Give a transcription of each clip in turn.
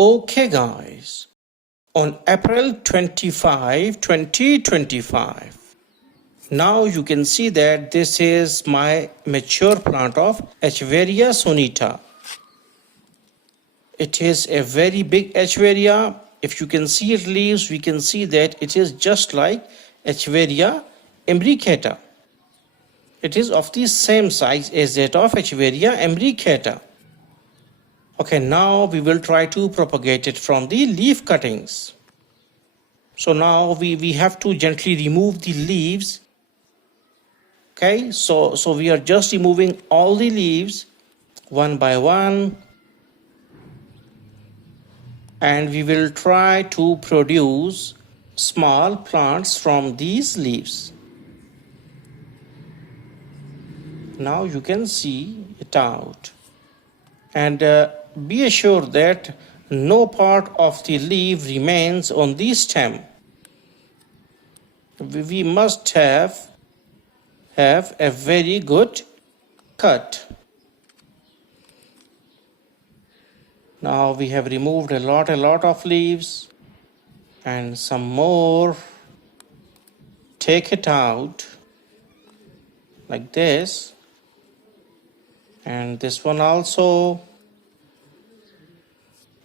Okay guys, on April 25, 2025, now you can see that this is my mature plant of echeveria sunita. It is a very big echeveria. If you can see its leaves, we can see that it is just like echeveria imbricata. It is of the same size as that of echeveria imbricata. Okay, now we will try to propagate it from the leaf cuttings. So now we have to gently remove the leaves. Okay, so we are just removing all the leaves one by one, and we will try to produce small plants from these leaves. Now you can see it out, and be assured that no part of the leaf remains on the stem. We must have a very good cut. Now we have removed a lot of leaves and some more. Take it out like this, and this one also.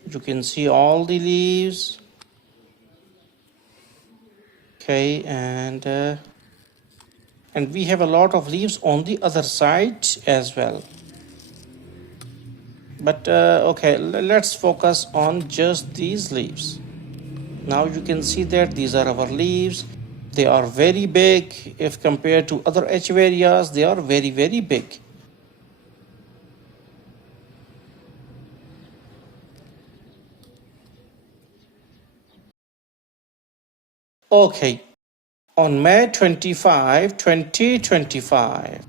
You can see all the leaves. Okay, and we have a lot of leaves on the other side as well. But okay, let's focus on just these leaves. Now you can see that these are our leaves. They are very big. If compared to other echeverias, they are very big. Okay, on May 25, 2025.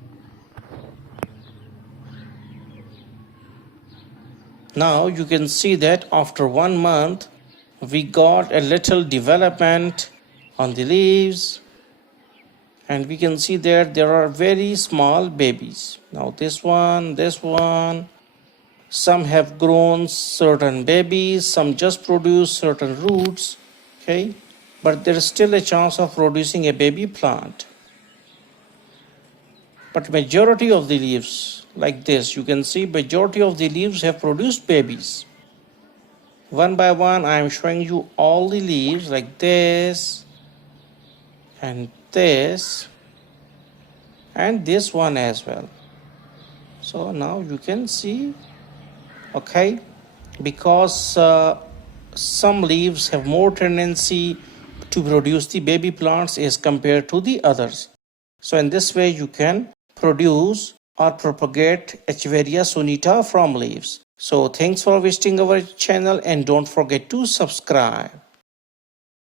Now you can see that after 1 month, we got a little development on the leaves, and we can see that there are very small babies. Now this one, some have grown certain babies, some just produce certain roots. Okay, but there is still a chance of producing a baby plant. But majority of the leaves, like this, you can see majority of the leaves have produced babies. One by one, I am showing you all the leaves like this, and this one as well. So now you can see, okay, because some leaves have more tendency to produce the baby plants as compared to the others. So in this way you can produce or propagate echeveria sunita from leaves. So thanks for visiting our channel, and don't forget to subscribe.